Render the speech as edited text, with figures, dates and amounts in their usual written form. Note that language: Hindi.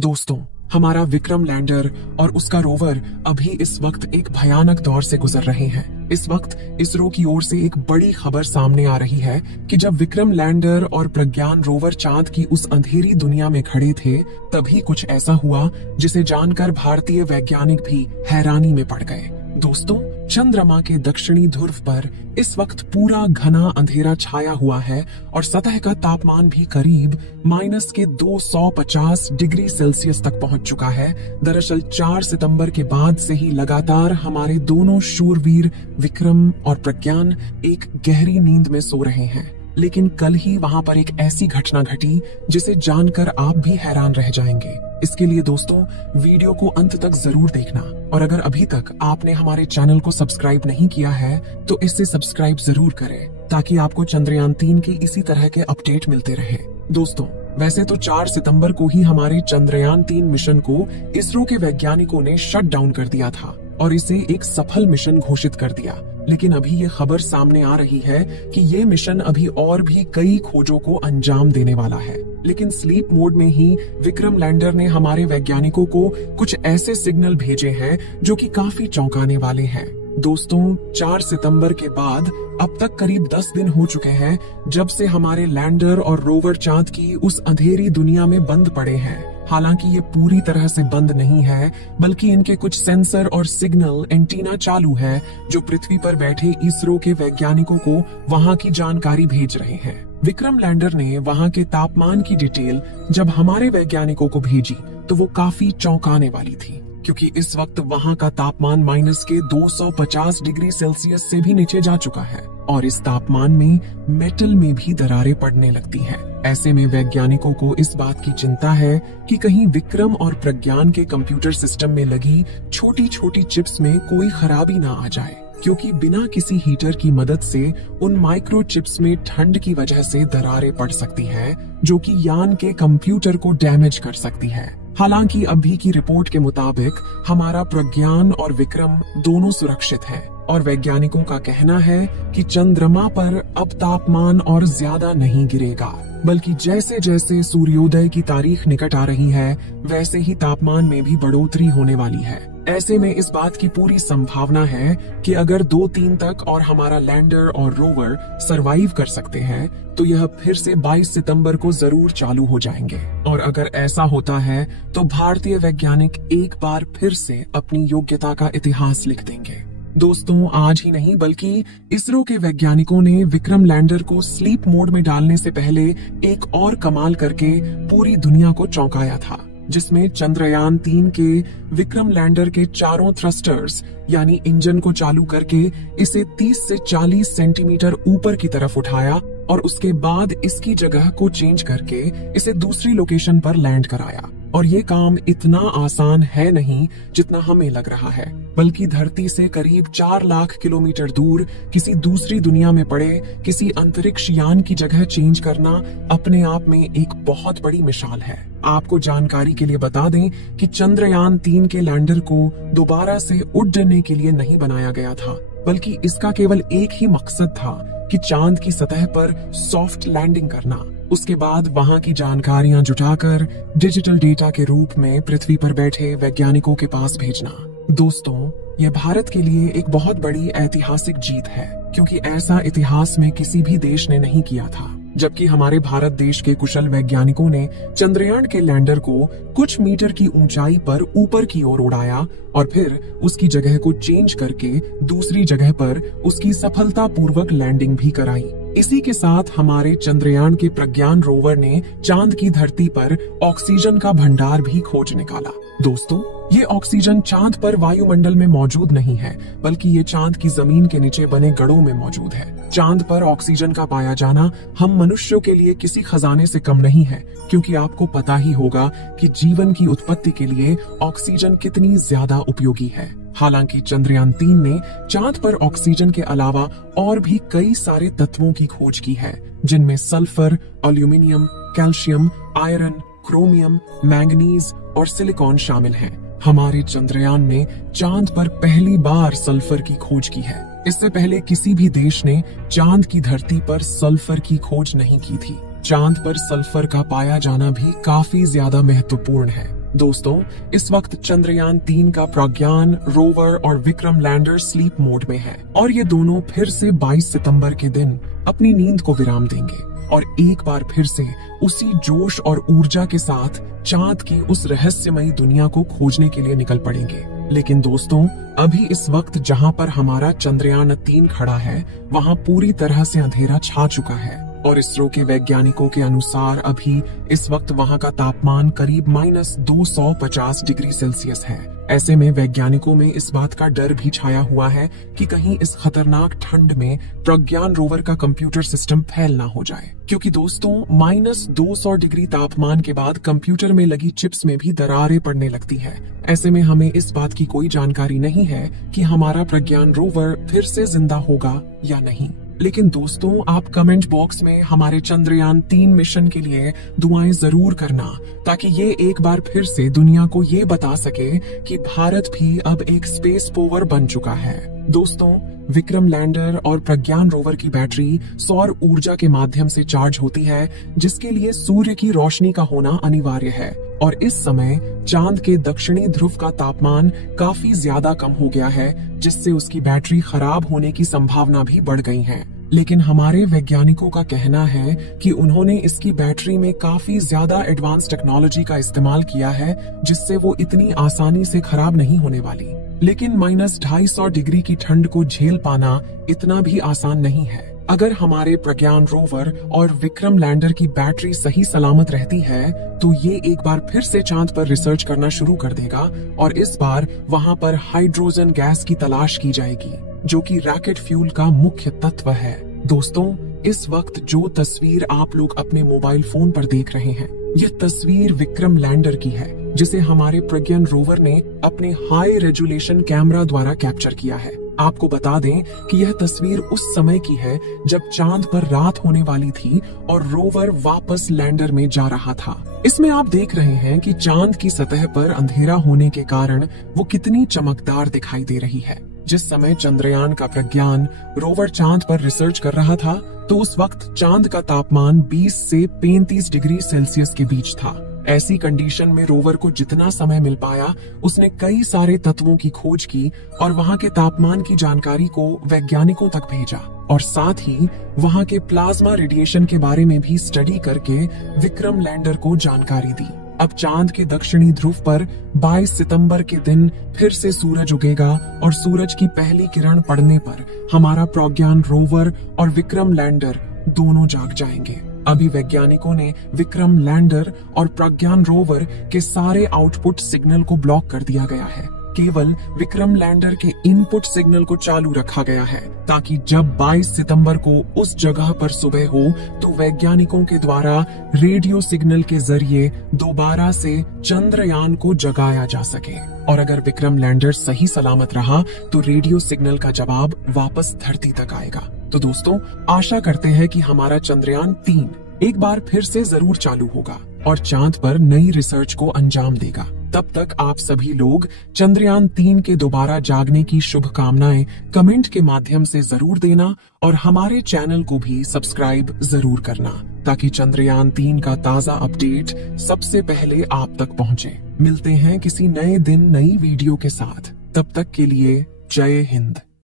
दोस्तों, हमारा विक्रम लैंडर और उसका रोवर अभी इस वक्त एक भयानक दौर से गुजर रहे हैं। इस वक्त इसरो की ओर से एक बड़ी खबर सामने आ रही है कि जब विक्रम लैंडर और प्रज्ञान रोवर चांद की उस अंधेरी दुनिया में खड़े थे, तभी कुछ ऐसा हुआ जिसे जानकर भारतीय वैज्ञानिक भी हैरानी में पड़ गए। दोस्तों, चंद्रमा के दक्षिणी ध्रुव पर इस वक्त पूरा घना अंधेरा छाया हुआ है और सतह का तापमान भी करीब -250 डिग्री सेल्सियस तक पहुंच चुका है। दरअसल 4 सितंबर के बाद से ही लगातार हमारे दोनों शूरवीर विक्रम और प्रज्ञान एक गहरी नींद में सो रहे हैं। लेकिन कल ही वहां पर एक ऐसी घटना घटी जिसे जानकर आप भी हैरान रह जाएंगे। इसके लिए दोस्तों, वीडियो को अंत तक जरूर देखना और अगर अभी तक आपने हमारे चैनल को सब्सक्राइब नहीं किया है तो इसे सब्सक्राइब जरूर करें ताकि आपको चंद्रयान 3 के इसी तरह के अपडेट मिलते रहे। दोस्तों, वैसे तो 4 सितंबर को ही हमारे चंद्रयान 3 मिशन को इसरो के वैज्ञानिकों ने शट डाउन कर दिया था और इसे एक सफल मिशन घोषित कर दिया। लेकिन अभी ये खबर सामने आ रही है कि ये मिशन अभी और भी कई खोजों को अंजाम देने वाला है। लेकिन स्लीप मोड में ही विक्रम लैंडर ने हमारे वैज्ञानिकों को कुछ ऐसे सिग्नल भेजे हैं जो कि काफी चौंकाने वाले हैं। दोस्तों, 4 सितंबर के बाद अब तक करीब 10 दिन हो चुके हैं जब से हमारे लैंडर और रोवर चांद की उस अंधेरी दुनिया में बंद पड़े हैं। हालांकि ये पूरी तरह से बंद नहीं है, बल्कि इनके कुछ सेंसर और सिग्नल एंटीना चालू है जो पृथ्वी पर बैठे इसरो के वैज्ञानिकों को वहां की जानकारी भेज रहे हैं। विक्रम लैंडर ने वहां के तापमान की डिटेल जब हमारे वैज्ञानिकों को भेजी तो वो काफी चौंकाने वाली थी, क्योंकि इस वक्त वहां का तापमान -250 डिग्री सेल्सियस से भी नीचे जा चुका है और इस तापमान में मेटल में भी दरारें पड़ने लगती हैं। ऐसे में वैज्ञानिकों को इस बात की चिंता है कि कहीं विक्रम और प्रज्ञान के कंप्यूटर सिस्टम में लगी छोटी छोटी चिप्स में कोई खराबी ना आ जाए, क्योंकि बिना किसी हीटर की मदद से उन माइक्रो चिप्स में ठंड की वजह से दरारें पड़ सकती हैं, जो कि यान के कंप्यूटर को डैमेज कर सकती है। हालांकि अभी की रिपोर्ट के मुताबिक हमारा प्रज्ञान और विक्रम दोनों सुरक्षित हैं और वैज्ञानिकों का कहना है कि चंद्रमा पर अब तापमान और ज्यादा नहीं गिरेगा, बल्कि जैसे जैसे सूर्योदय की तारीख निकट आ रही है वैसे ही तापमान में भी बढ़ोतरी होने वाली है। ऐसे में इस बात की पूरी संभावना है कि अगर 2-3 तक और हमारा लैंडर और रोवर सरवाइव कर सकते हैं तो यह फिर से 22 सितंबर को जरूर चालू हो जाएंगे। और अगर ऐसा होता है तो भारतीय वैज्ञानिक एक बार फिर से अपनी योग्यता का इतिहास लिख देंगे। दोस्तों, आज ही नहीं बल्कि इसरो के वैज्ञानिकों ने विक्रम लैंडर को स्लीप मोड में डालने से पहले एक और कमाल करके पूरी दुनिया को चौंकाया था, जिसमें चंद्रयान 3 के विक्रम लैंडर के चारों थ्रस्टर्स यानी इंजन को चालू करके इसे 30 से 40 सेंटीमीटर ऊपर की तरफ उठाया और उसके बाद इसकी जगह को चेंज करके इसे दूसरी लोकेशन पर लैंड कराया। और ये काम इतना आसान है नहीं जितना हमें लग रहा है, बल्कि धरती से करीब 4 लाख किलोमीटर दूर किसी दूसरी दुनिया में पड़े किसी अंतरिक्ष यान की जगह चेंज करना अपने आप में एक बहुत बड़ी मिसाल है। आपको जानकारी के लिए बता दें कि चंद्रयान 3 के लैंडर को दोबारा से उड़ने के लिए नहीं बनाया गया था, बल्कि इसका केवल एक ही मकसद था कि चांद की सतह पर सॉफ्ट लैंडिंग करना, उसके बाद वहां की जानकारियां जुटाकर डिजिटल डेटा के रूप में पृथ्वी पर बैठे वैज्ञानिकों के पास भेजना। दोस्तों, यह भारत के लिए एक बहुत बड़ी ऐतिहासिक जीत है, क्योंकि ऐसा इतिहास में किसी भी देश ने नहीं किया था। जबकि हमारे भारत देश के कुशल वैज्ञानिकों ने चंद्रयान के लैंडर को कुछ मीटर की ऊंचाई पर ऊपर की ओर उड़ाया और फिर उसकी जगह को चेंज करके दूसरी जगह पर उसकी सफलतापूर्वक लैंडिंग भी कराई। इसी के साथ हमारे चंद्रयान के प्रज्ञान रोवर ने चांद की धरती पर ऑक्सीजन का भंडार भी खोज निकाला। दोस्तों, ये ऑक्सीजन चांद पर वायुमंडल में मौजूद नहीं है, बल्कि ये चांद की जमीन के नीचे बने गढ़ों में मौजूद है। चांद पर ऑक्सीजन का पाया जाना हम मनुष्यों के लिए किसी खजाने से कम नहीं है, क्योंकि आपको पता ही होगा कि जीवन की उत्पत्ति के लिए ऑक्सीजन कितनी ज्यादा उपयोगी है। हालांकि चंद्रयान 3 ने चांद पर ऑक्सीजन के अलावा और भी कई सारे तत्वों की खोज की है, जिनमें sulphur, aluminium, calcium, iron, chromium, manganese और सिलिकॉन शामिल हैं। हमारे चंद्रयान ने चांद पर पहली बार सल्फर की खोज की है। इससे पहले किसी भी देश ने चांद की धरती पर सल्फर की खोज नहीं की थी। चांद पर सल्फर का पाया जाना भी काफी ज्यादा महत्वपूर्ण है। दोस्तों, इस वक्त चंद्रयान 3 का प्रज्ञान रोवर और विक्रम लैंडर स्लीप मोड में है और ये दोनों फिर से 22 सितंबर के दिन अपनी नींद को विराम देंगे और एक बार फिर से उसी जोश और ऊर्जा के साथ चांद की उस रहस्यमयी दुनिया को खोजने के लिए निकल पड़ेंगे। लेकिन दोस्तों, अभी इस वक्त जहां पर हमारा चंद्रयान 3 खड़ा है, वहां पूरी तरह से अंधेरा छा चुका है और इसरो के वैज्ञानिकों के अनुसार अभी इस वक्त वहां का तापमान करीब -250 डिग्री सेल्सियस है। ऐसे में वैज्ञानिकों में इस बात का डर भी छाया हुआ है कि कहीं इस खतरनाक ठंड में प्रज्ञान रोवर का कंप्यूटर सिस्टम फेल ना हो जाए, क्योंकि दोस्तों -200 डिग्री तापमान के बाद कंप्यूटर में लगी चिप्स में भी दरारें पड़ने लगती है। ऐसे में हमें इस बात की कोई जानकारी नहीं है कि हमारा प्रज्ञान रोवर फिर से जिंदा होगा या नहीं। लेकिन दोस्तों, आप कमेंट बॉक्स में हमारे चंद्रयान 3 मिशन के लिए दुआएं जरूर करना, ताकि ये एक बार फिर से दुनिया को ये बता सके कि भारत भी अब एक स्पेस पोवर बन चुका है। दोस्तों, विक्रम लैंडर और प्रज्ञान रोवर की बैटरी सौर ऊर्जा के माध्यम से चार्ज होती है, जिसके लिए सूर्य की रोशनी का होना अनिवार्य है और इस समय चांद के दक्षिणी ध्रुव का तापमान काफी ज्यादा कम हो गया है, जिससे उसकी बैटरी खराब होने की संभावना भी बढ़ गई है। लेकिन हमारे वैज्ञानिकों का कहना है कि उन्होंने इसकी बैटरी में काफी ज्यादा एडवांस टेक्नोलॉजी का इस्तेमाल किया है, जिससे वो इतनी आसानी से खराब नहीं होने वाली। लेकिन -250 डिग्री की ठंड को झेल पाना इतना भी आसान नहीं है। अगर हमारे प्रज्ञान रोवर और विक्रम लैंडर की बैटरी सही सलामत रहती है, तो ये एक बार फिर से चांद पर रिसर्च करना शुरू कर देगा और इस बार वहां पर हाइड्रोजन गैस की तलाश की जाएगी, जो कि रॉकेट फ्यूल का मुख्य तत्व है। दोस्तों, इस वक्त जो तस्वीर आप लोग अपने मोबाइल फोन पर देख रहे हैं, यह तस्वीर विक्रम लैंडर की है, जिसे हमारे प्रज्ञान रोवर ने अपने हाई रेजोल्यूशन कैमरा द्वारा कैप्चर किया है। आपको बता दें कि यह तस्वीर उस समय की है जब चांद पर रात होने वाली थी और रोवर वापस लैंडर में जा रहा था। इसमें आप देख रहे हैं कि चांद की सतह पर अंधेरा होने के कारण वो कितनी चमकदार दिखाई दे रही है। जिस समय चंद्रयान का प्रज्ञान रोवर चांद पर रिसर्च कर रहा था, तो उस वक्त चांद का तापमान 20 से 35 डिग्री सेल्सियस के बीच था। ऐसी कंडीशन में रोवर को जितना समय मिल पाया, उसने कई सारे तत्वों की खोज की और वहां के तापमान की जानकारी को वैज्ञानिकों तक भेजा और साथ ही वहां के प्लाज्मा रेडिएशन के बारे में भी स्टडी करके विक्रम लैंडर को जानकारी दी। अब चांद के दक्षिणी ध्रुव पर 22 सितंबर के दिन फिर से सूरज उगेगा और सूरज की पहली किरण पड़ने पर हमारा प्रज्ञान रोवर और विक्रम लैंडर दोनों जाग जाएंगे। अभी वैज्ञानिकों ने विक्रम लैंडर और प्रज्ञान रोवर के सारे आउटपुट सिग्नल को ब्लॉक कर दिया गया है। केवल विक्रम लैंडर के इनपुट सिग्नल को चालू रखा गया है, ताकि जब 22 सितंबर को उस जगह पर सुबह हो तो वैज्ञानिकों के द्वारा रेडियो सिग्नल के जरिए दोबारा से चंद्रयान को जगाया जा सके। और अगर विक्रम लैंडर सही सलामत रहा तो रेडियो सिग्नल का जवाब वापस धरती तक आएगा। तो दोस्तों, आशा करते हैं कि हमारा चंद्रयान 3 एक बार फिर से जरूर चालू होगा और चांद पर नई रिसर्च को अंजाम देगा। तब तक आप सभी लोग चंद्रयान 3 के दोबारा जागने की शुभकामनाएं कमेंट के माध्यम से जरूर देना और हमारे चैनल को भी सब्सक्राइब जरूर करना, ताकि चंद्रयान 3 का ताजा अपडेट सबसे पहले आप तक पहुंचे। मिलते हैं किसी नए दिन नई वीडियो के साथ। तब तक के लिए जय हिंद।